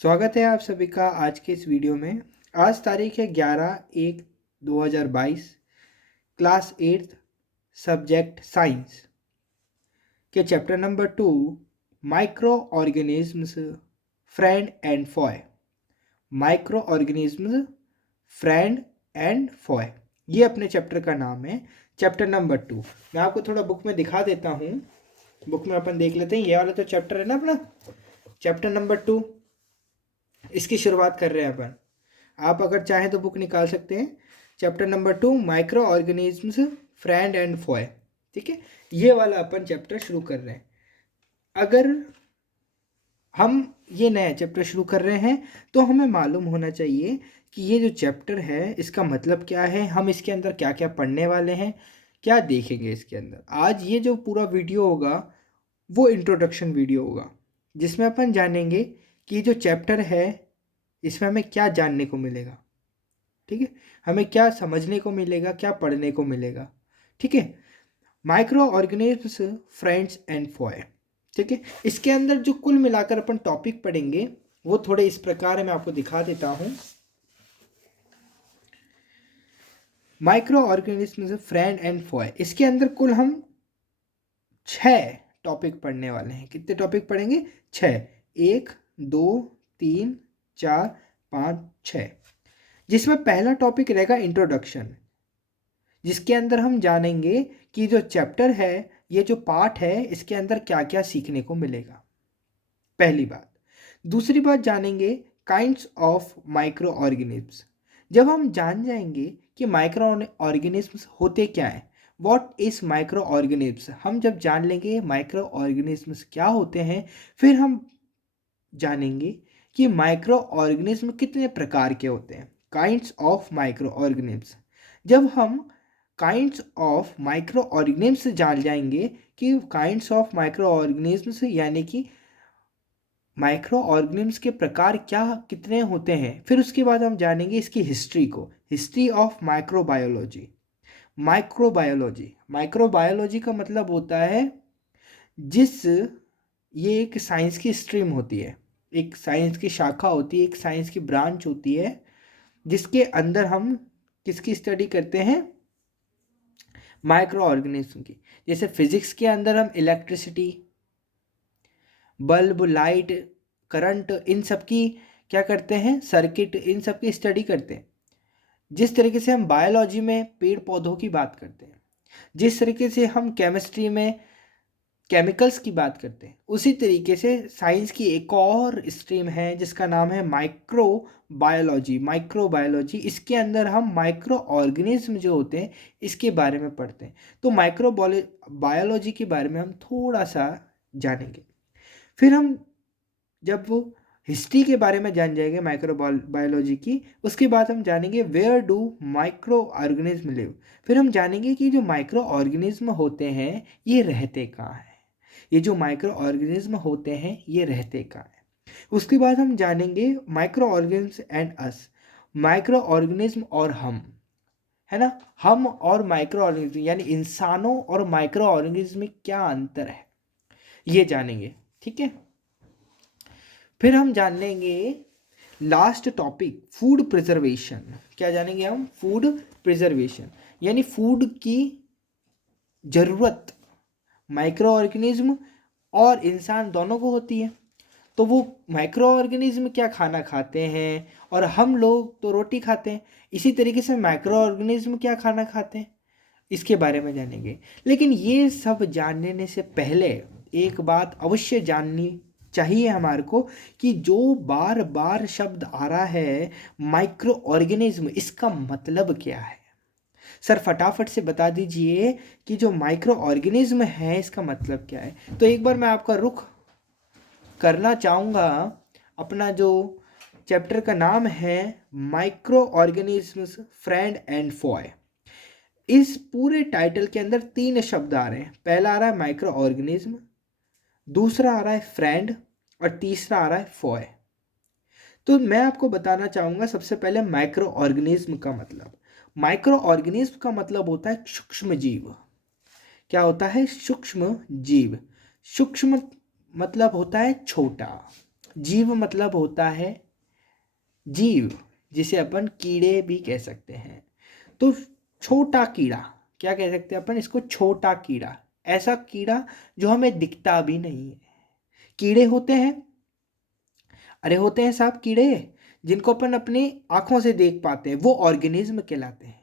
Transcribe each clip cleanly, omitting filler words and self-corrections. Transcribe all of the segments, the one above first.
स्वागत है आप सभी का आज के इस वीडियो में। आज तारीख है 11/1/2022। क्लास 8 सब्जेक्ट साइंस के chapter number 2 micro organisms friend and Foy. Micro organisms friend and Foy, ये अपने चैप्टर का नाम है, चैप्टर नंबर 2। मैं आपको थोड़ा बुक में दिखा देता हूँ। बुक में अपन देख लेते हैं। ये वाला तो चैप्टर है ना अपना, चैप्टर नंबर 2। इसकी शुरुआत कर रहे हैं अपन। आप अगर चाहें तो बुक निकाल सकते हैं। Chapter number 2 micro organisms friend and Foy. ठीक है, ये वाला अपन चैप्टर शुरू कर रहे हैं। अगर हम ये नया चैप्टर शुरू कर रहे हैं तो हमें मालूम होना चाहिए कि ये जो चैप्टर है इसका मतलब क्या है, हम इसके अंदर क्या क्या पढ़ने वाले हैं, क्या देखेंगे इसके अंदर। आज ये जो पूरा वीडियो होगा वो इंट्रोडक्शन वीडियो होगा, जिसमें अपन जानेंगे कि ये जो चैप्टर है इसमें हमें क्या जानने को मिलेगा। ठीक है, हमें क्या समझने को मिलेगा, क्या पढ़ने को मिलेगा। ठीक है, micro organisms friends and Foy. ठीक है, इसके अंदर जो कुल मिलाकर अपन टॉपिक पढ़ेंगे वो थोड़े इस प्रकार है, मैं आपको दिखा देता हूं। Micro organisms friend and Foy, इसके अंदर कुल हम 6 टॉपिक पढ़ने वाले हैं। कितने टॉपिक पढ़ेंगे? 6। 1 2 3 4 5 6, जिसमें पहला टॉपिक रहेगा इंट्रोडक्शन, जिसके अंदर हम जानेंगे कि जो चैप्टर है, ये जो पार्ट है, इसके अंदर क्या क्या सीखने को मिलेगा, पहली बात। दूसरी बात जानेंगे काइंड्स ऑफ माइक्रो ऑर्गेनिज्म्स। जब हम जान जाएंगे कि माइक्रो ऑर्गेनिज्म्स होते क्या है, व्हाट इज माइक्रो ऑर्गेनिज्म्स, हम जब जान लेंगे माइक्रो ऑर्गेनिज्म्स क्या होते हैं, फिर हम जानेंगे कि माइक्रो ऑर्गेनिज्म कितने प्रकार के होते हैं, काइंड्स ऑफ माइक्रो ऑर्गेनिज्म्स। जब हम काइंड्स ऑफ माइक्रो ऑर्गेनिज्म्स जान जाएंगे कि काइंड्स ऑफ माइक्रो ऑर्गेनिज्म्स यानी कि माइक्रो ऑर्गेनिज्म्स के प्रकार क्या कितने होते हैं, फिर उसके बाद हम जानेंगे इसकी हिस्ट्री को, history of microbiology. Microbiology, microbiology का मतलब होता है जिस, ये एक साइंस की स्ट्रीम होती है, एक साइंस की शाखा होती है, एक साइंस की ब्रांच होती है, जिसके अंदर हम किसकी स्टडी करते हैं? माइक्रो ऑर्गेनिज्म की। जैसे फिजिक्स के अंदर हम इलेक्ट्रिसिटी, बल्ब, लाइट, करंट, इन सब की क्या करते हैं? सर्किट, इन सब की स्टडी करते हैं। जिस तरीके से हम बायोलॉजी में पेड़ पौधों की बात करते हैं, जिस तरीके से हम केमिस्ट्री में केमिकल्स की बात करते हैं, उसी तरीके से साइंस की एक और स्ट्रीम है जिसका नाम है माइक्रो बायोलॉजी। माइक्रो बायोलॉजी, इसके अंदर हम माइक्रो ऑर्गेनिज्म जो होते हैं इसके बारे में पढ़ते हैं। तो माइक्रो बायोलॉजी के बारे में हम थोड़ा सा जानेंगे। फिर हम जब वो हिस्ट्री के बारे में जान जाएंगे माइक्रो बायोलॉजी की, उसके बाद हम जानेंगे where do micro organism live. फिर हम जानेंगे कि जो माइक्रो ऑर्गेनिज्म होते हैं ये रहते कहाँ हैं, ये जो माइक्रो ऑर्गेनिज्म होते हैं ये रहते कहाँ हैं। उसके बाद हम जानेंगे micro organism and us, micro organism और हम, है ना, हम और माइक्रो ऑर्गेनिज्म यानी इंसानों और माइक्रो ऑर्गेनिज्म में क्या अंतर है, ये जानेंगे। ठीक है, फिर हम जान लेंगे लास्ट टॉपिक फूड प्रिजर्वेशन। क्या जानेंगे हम? फूड प्रिजर्वेशन, यानी फूड की जरूरत माइक्रो ऑर्गेनिज्म और इंसान दोनों को होती है। तो वो माइक्रो ऑर्गेनिज्म क्या खाना खाते हैं और हम लोग तो रोटी खाते हैं, इसी तरीके से माइक्रो ऑर्गेनिज्म क्या खाना खाते हैं, इसके बारे में जानेंगे। लेकिन ये सब जानने से पहले एक बात अवश्य जाननी चाहिए हमारे को कि जो बार बार शब्द आ रहा है माइक्रो ऑर्गेनिज्म, इसका मतलब क्या है? सर फटाफट से बता दीजिए कि जो माइक्रो ऑर्गेनिज्म है इसका मतलब क्या है। तो एक बार मैं आपका रुख करना चाहूँगा, अपना जो चैप्टर का नाम है micro organisms friend and Foy. इस पूरे टाइटल के अंदर 3 शब्द आ रहे हैं। पहला आ रहा है माइक्रो ऑर्गेनिज्म, दूसरा आ रहा है फ्रेंड और तीसरा आ रहा है फॉय। तो मैं आपको बताना चाहूँगा सबसे पहले माइक्रो ऑर्गेनिज्म का मतलब। माइक्रो ऑर्गेनिज्म का मतलब होता है सूक्ष्म जीव। क्या होता है? सूक्ष्म जीव। सूक्ष्म मतलब होता है छोटा, जीव मतलब होता है जीव, जिसे अपन कीड़े भी कह सकते हैं। तो छोटा कीड़ा, क्या कह सकते हैं अपन इसको, छोटा कीड़ा, ऐसा कीड़ा जो हमें दिखता भी नहीं है। कीड़े होते हैं, अरे होते हैं साहब कीड़े, जिनको अपन अपनी आंखों से देख पाते हैं, वो ऑर्गेनिज्म कहलाते हैं।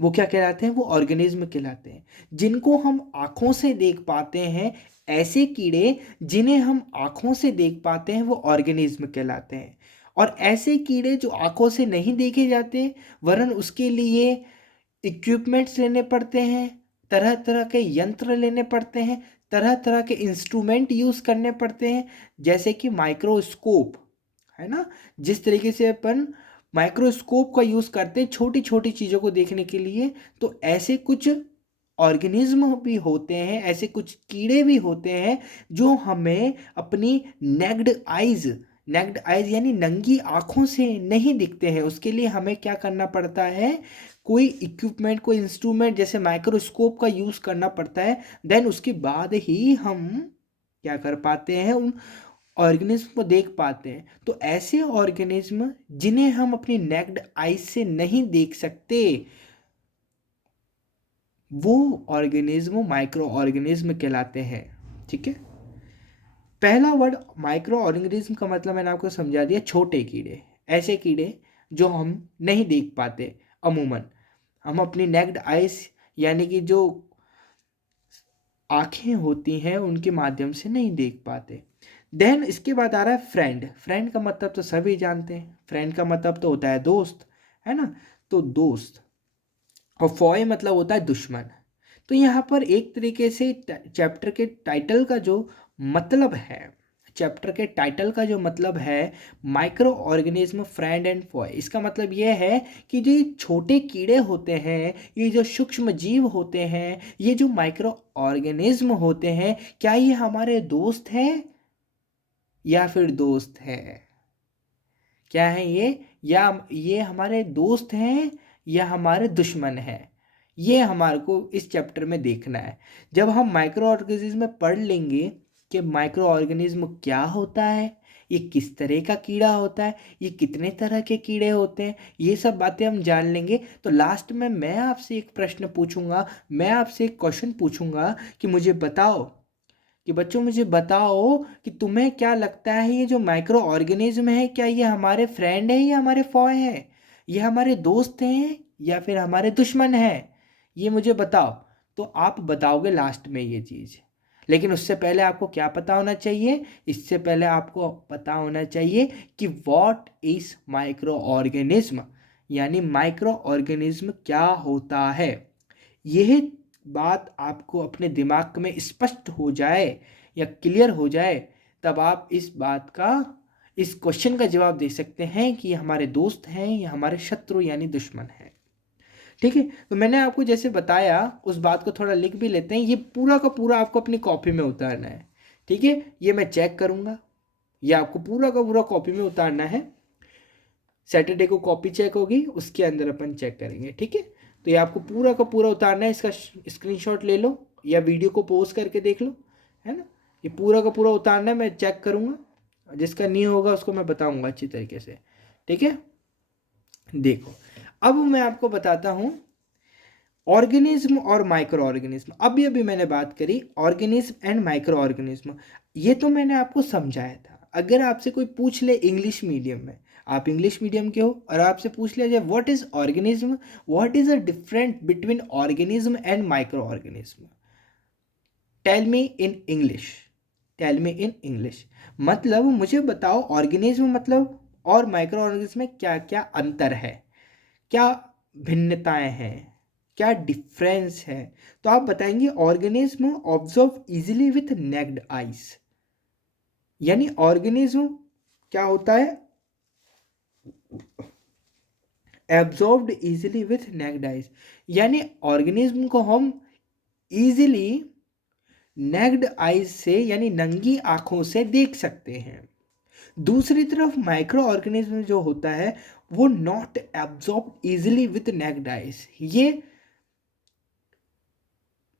वो क्या कहलाते हैं, वो ऑर्गेनिज्म कहलाते हैं। जिनको हम आंखों से देख पाते हैं, ऐसे कीड़े जिन्हें हम आंखों से देख पाते हैं, वो ऑर्गेनिज्म कहलाते हैं। और ऐसे कीड़े जो आंखों से नहीं देखे जाते, वरन उसके लिए इक्विपमेंट्स लेने पड़ते हैं, तरह तरह के यंत्र लेने पड़ते हैं, तरह तरह के इंस्ट्रूमेंट यूज़ करने पड़ते हैं, जैसे कि माइक्रोस्कोप, है ना। जिस तरीके से अपन माइक्रोस्कोप का यूज़ करते हैं छोटी छोटी चीज़ों को देखने के लिए, तो ऐसे कुछ ऑर्गेनिज्म भी होते हैं, ऐसे कुछ कीड़े भी होते हैं जो हमें अपनी नेक्ड आइज यानी नंगी आँखों से नहीं दिखते हैं। उसके लिए हमें क्या करना पड़ता है, कोई इक्विपमेंट, कोई इंस्ट्रूमेंट जैसे माइक्रोस्कोप का यूज़ करना पड़ता है। देन उसके बाद ही हम क्या कर पाते हैं, उन ऑर्गेनिज्म को देख पाते हैं। तो ऐसे ऑर्गेनिज्म जिन्हें हम अपनी नेक्ड आइज से नहीं देख सकते, वो ऑर्गेनिज्म माइक्रो ऑर्गेनिज्म कहलाते हैं। ठीक है, पहला वर्ड माइक्रो ऑर्गेनिज्म का मतलब मैंने आपको समझा दिया, छोटे कीड़े, ऐसे कीड़े जो हम नहीं देख पाते अमूमन, हम अपनी नेक्ड आइज यानी कि जो आँखें होती हैं उनके माध्यम से नहीं देख पाते। देन इसके बाद आ रहा है फ्रेंड। फ्रेंड का मतलब तो सभी जानते हैं, फ्रेंड का मतलब तो होता है दोस्त, है ना। तो दोस्त, और फॉय मतलब होता है दुश्मन। तो यहाँ पर एक तरीके से चैप्टर के टाइटल का जो मतलब है, चैप्टर के टाइटल का जो मतलब है micro organism friend and Foy, इसका मतलब ये है कि जो ये छोटे कीड़े होते हैं, ये जो सूक्ष्म जीव होते हैं, ये जो माइक्रो ऑर्गेनिज्म होते हैं, क्या ये हमारे दोस्त हैं या फिर दोस्त है, क्या है ये, या ये हमारे दोस्त हैं या हमारे दुश्मन हैं, ये हमारे को इस चैप्टर में देखना है। जब हम माइक्रो ऑर्गेनिज्म में पढ़ लेंगे कि माइक्रो ऑर्गेनिज्म क्या होता है, ये किस तरह का कीड़ा होता है, ये कितने तरह के कीड़े होते हैं, ये सब बातें हम जान लेंगे। तो लास्ट में मैं आपसे एक प्रश्न पूछूंगा, मैं आपसे एक क्वेश्चन पूछूंगा कि मुझे बताओ, कि बच्चों मुझे बताओ कि तुम्हें क्या लगता है, ये जो माइक्रो ऑर्गेनिज्म है, क्या ये हमारे फ्रेंड है या हमारे फॉय है, ये हमारे दोस्त हैं या फिर हमारे दुश्मन हैं, ये मुझे बताओ। तो आप बताओगे लास्ट में ये चीज़, लेकिन उससे पहले आपको क्या पता होना चाहिए, इससे पहले आपको पता होना चाहिए कि व्हाट इज माइक्रो ऑर्गेनिज्म, यानी माइक्रो ऑर्गेनिज्म क्या होता है। यह बात आपको अपने दिमाग में स्पष्ट हो जाए या क्लियर हो जाए, तब आप इस बात का, इस क्वेश्चन का जवाब दे सकते हैं कि ये हमारे दोस्त हैं या हमारे शत्रु यानी दुश्मन हैं। ठीक है, तो मैंने आपको जैसे बताया उस बात को थोड़ा लिख भी लेते हैं, ये पूरा का पूरा आपको अपनी कॉपी में उतारना है। ठीक है, ये मैं चेक करूँगा, ये आपको पूरा का पूरा कॉपी में उतारना है। सैटरडे को कॉपी चेक होगी, उसके अंदर अपन चेक करेंगे। ठीक है, तो ये आपको पूरा का पूरा उतारना है, इसका स्क्रीनशॉट ले लो या वीडियो को पॉज करके देख लो, है ना। ये पूरा का पूरा उतारना है, मैं चेक करूँगा, जिसका नहीं होगा उसको मैं बताऊँगा अच्छी तरीके से। ठीक है, देखो अब मैं आपको बताता हूँ ऑर्गेनिज्म और माइक्रो ऑर्गेनिज्म। अभी अभी मैंने बात करी ऑर्गेनिज्म एंड माइक्रो ऑर्गेनिज्म, ये तो मैंने आपको समझाया था। अगर आपसे कोई पूछ ले इंग्लिश मीडियम में, आप इंग्लिश मीडियम के हो और आपसे पूछ लिया जाए what is organism, what is a different between organism and micro organism, tell me in English, tell me in English, मतलब मुझे बताओ ऑर्गेनिज्म मतलब और माइक्रो ऑर्गेनिज्म में क्या क्या अंतर है, क्या भिन्नताएं हैं, क्या डिफरेंस है। तो आप बताएंगे organism observe easily with necked eyes, यानी ऑर्गेनिज्म क्या होता है, absorbed easily with necked eyes, यानी ऑर्गेनिज्म को हम इजीली नेक्ड आइज से यानी नंगी आंखों से देख सकते हैं। दूसरी तरफ माइक्रो ऑर्गेनिज्म जो होता है वो not absorb easily with necked eyes, ये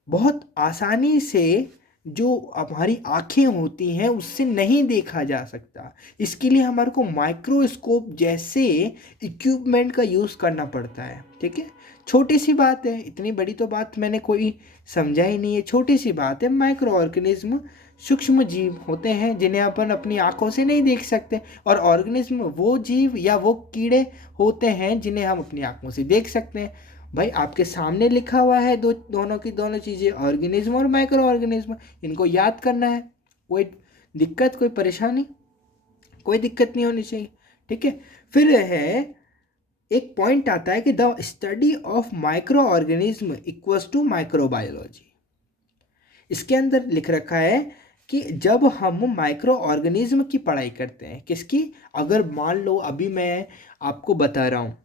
बहुत आसानी से जो हमारी आँखें होती हैं उससे नहीं देखा जा सकता। इसके लिए हमारे को माइक्रोस्कोप जैसे इक्विपमेंट का यूज़ करना पड़ता है। ठीक है, छोटी सी बात है, इतनी बड़ी तो बात मैंने कोई समझा ही नहीं है, छोटी सी बात है। माइक्रो ऑर्गेनिज्म सूक्ष्म जीव होते हैं जिन्हें अपन अपनी आँखों से नहीं देख सकते, और ऑर्गेनिज्म वो जीव या वो कीड़े होते हैं जिन्हें हम अपनी आँखों से देख सकते हैं। भाई आपके सामने लिखा हुआ है दोनों की दोनों चीज़ें, ऑर्गेनिज्म और माइक्रो ऑर्गेनिज्म, इनको याद करना है। कोई दिक्कत, कोई परेशानी, कोई दिक्कत नहीं होनी चाहिए। ठीक है, फिर है एक पॉइंट आता है कि the study of micro organism equals to microbiology. इसके अंदर लिख रखा है कि जब हम माइक्रो ऑर्गेनिज्म की पढ़ाई करते हैं, किसकी, अगर मान लो अभी मैं आपको बता रहा हूँ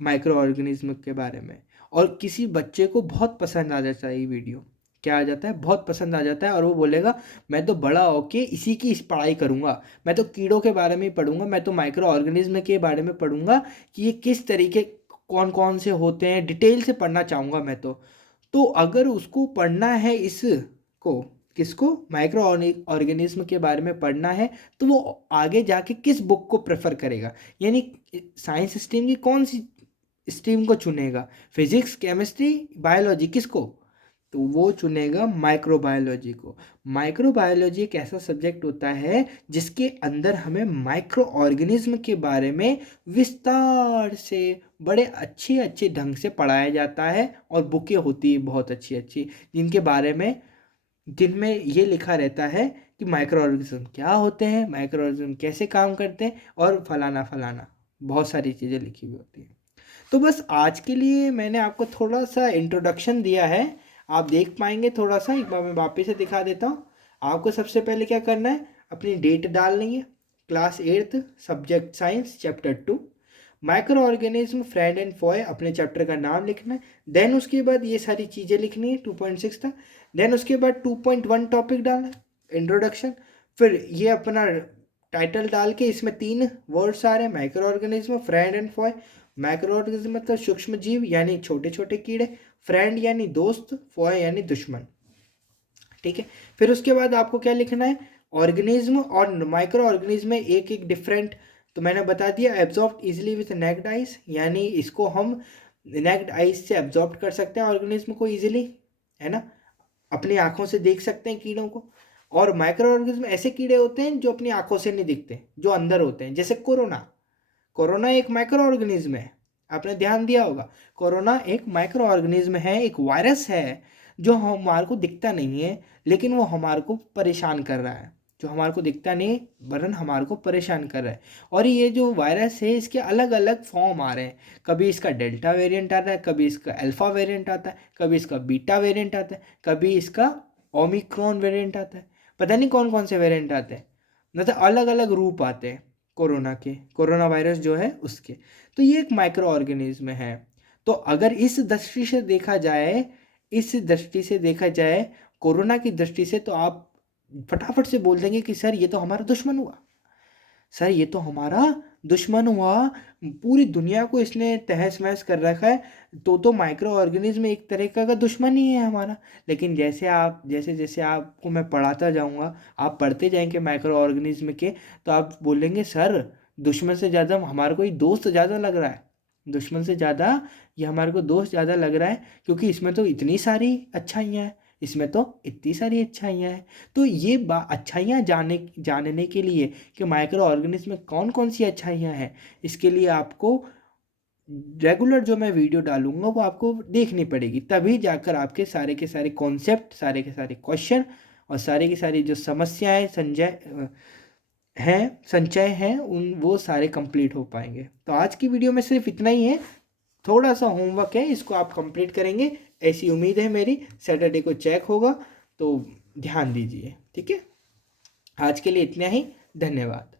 माइक्रो ऑर्गेनिज्म के बारे में, और किसी बच्चे को बहुत पसंद आ जाता है ये वीडियो, क्या आ जाता है, बहुत पसंद आ जाता है, और वो बोलेगा मैं तो बड़ा होके इसी की इस पढ़ाई करूँगा, मैं तो कीड़ों के बारे में ही पढ़ूंगा, मैं तो माइक्रो ऑर्गेनिज्म के बारे में पढ़ूंगा कि ये किस तरीके कौन कौन से होते हैं, डिटेल से पढ़ना चाहूँगा मैं तो अगर उसको पढ़ना है इसको, किसको, माइक्रो ऑर्गेनिज्म के बारे में पढ़ना है, तो वो आगे जाके किस बुक को प्रेफर करेगा, यानी साइंस स्ट्रीम की कौन सी स्ट्रीम को चुनेगा, फिजिक्स, केमिस्ट्री, बायोलॉजी, किसको, तो वो चुनेगा माइक्रोबायोलॉजी को। माइक्रोबायोलॉजी एक ऐसा सब्जेक्ट होता है जिसके अंदर हमें माइक्रो ऑर्गेनिज्म के बारे में विस्तार से बड़े अच्छे अच्छे ढंग से पढ़ाया जाता है, और बुकें होती है बहुत अच्छी अच्छी जिनके बारे में, जिनमें ये लिखा रहता है कि माइक्रो ऑर्गेनिज्म क्या होते हैं, माइक्रो ऑर्गेनिज्म कैसे काम करते हैं, और फलाना फलाना बहुत सारी चीज़ें लिखी हुई होती हैं। तो बस आज के लिए मैंने आपको थोड़ा सा इंट्रोडक्शन दिया है, आप देख पाएंगे थोड़ा सा, एक बार मैं वापस से दिखा देता हूँ। आपको सबसे पहले क्या करना है, अपनी डेट डालनी है, class 8th, subject science, chapter 2, micro organism friend and Foy, अपने चैप्टर का नाम लिखना है। देन उसके बाद ये सारी चीज़ें लिखनी है 2.6 तक। देन उसके बाद 2.1 टॉपिक डालना है, इंट्रोडक्शन। फिर ये अपना टाइटल डाल के इसमें 3 वर्ड्स आ रहे हैं, micro organism, friend and Foy. Micro organism मतलब सूक्ष्म जीव यानी छोटे छोटे कीड़े, फ्रेंड यानी दोस्त, फॉय यानी दुश्मन। ठीक है, फिर उसके बाद आपको क्या लिखना है, ऑर्गेनिज्म और माइक्रो ऑर्गेनिज्म में एक एक डिफरेंट, तो मैंने बता दिया, absorb easily with necked eyes, यानी इसको हम नेक्ड आइज से एब्जॉर्ब कर सकते हैं ऑर्गेनिज्म को इजीली, है ना, अपनी आंखों से देख सकते हैं कीड़ों को। और माइक्रो ऑर्गेनिज्म ऐसे कीड़े होते हैं जो अपनी आंखों से नहीं दिखते, जो अंदर होते हैं, जैसे कोरोना। कोरोना एक माइक्रो ऑर्गेनिज्म है, आपने ध्यान दिया होगा, कोरोना एक माइक्रो ऑर्गेनिज्म है, एक वायरस है जो हमारे को दिखता नहीं है, लेकिन वो हमारे को परेशान कर रहा है, जो हमारे को दिखता नहीं वरन हमारे को परेशान कर रहा है। और ये जो वायरस है इसके अलग अलग फॉर्म आ रहे हैं, कभी इसका डेल्टा वेरिएंट आता है, कभी इसका अल्फा वेरिएंट आता है, कभी इसका बीटा वेरिएंट आता है, कभी इसका ओमिक्रॉन वेरिएंट आता है, पता नहीं कौन कौन से वेरिएंट आते हैं, मतलब अलग अलग रूप आते हैं कोरोना के, कोरोना वायरस जो है उसके। तो ये एक माइक्रो ऑर्गेनिज्म है। तो अगर इस दृष्टि से देखा जाए, इस दृष्टि से देखा जाए कोरोना की दृष्टि से, तो आप फटाफट से बोल देंगे कि सर ये तो हमारा दुश्मन हुआ, सर ये तो हमारा दुश्मन हुआ, पूरी दुनिया को इसने तहस महस कर रखा है, तो माइक्रो ऑर्गेनिज्म एक तरीका का दुश्मन ही है हमारा। लेकिन जैसे जैसे आपको मैं पढ़ाता जाऊंगा, आप पढ़ते जाएंगे माइक्रो ऑर्गेनिज्म के, तो आप बोलेंगे सर दुश्मन से ज़्यादा हमारे को ये दोस्त ज़्यादा लग रहा है, दुश्मन से ज़्यादा ये हमारे को दोस्त ज़्यादा लग रहा है, क्योंकि इसमें तो इतनी सारी अच्छाइयाँ हैं, इसमें तो इतनी सारी अच्छाइयाँ हैं। तो ये अच्छाइयाँ जानने के लिए कि माइक्रो ऑर्गेनिज्म में कौन कौन सी अच्छाइयाँ हैं, इसके लिए आपको रेगुलर जो मैं वीडियो डालूंगा वो आपको देखनी पड़ेगी, तभी जाकर आपके सारे के सारे कॉन्सेप्ट, सारे के सारे क्वेश्चन और सारी की सारी जो समस्याएं संचय हैं उन वो सारे कंप्लीट हो पाएंगे। तो आज की वीडियो में सिर्फ इतना ही है, थोड़ा सा होमवर्क है, इसको आप कंप्लीट करेंगे ऐसी उम्मीद है मेरी, सैटरडे को चेक होगा, तो ध्यान दीजिए। ठीक है, आज के लिए इतना ही, धन्यवाद।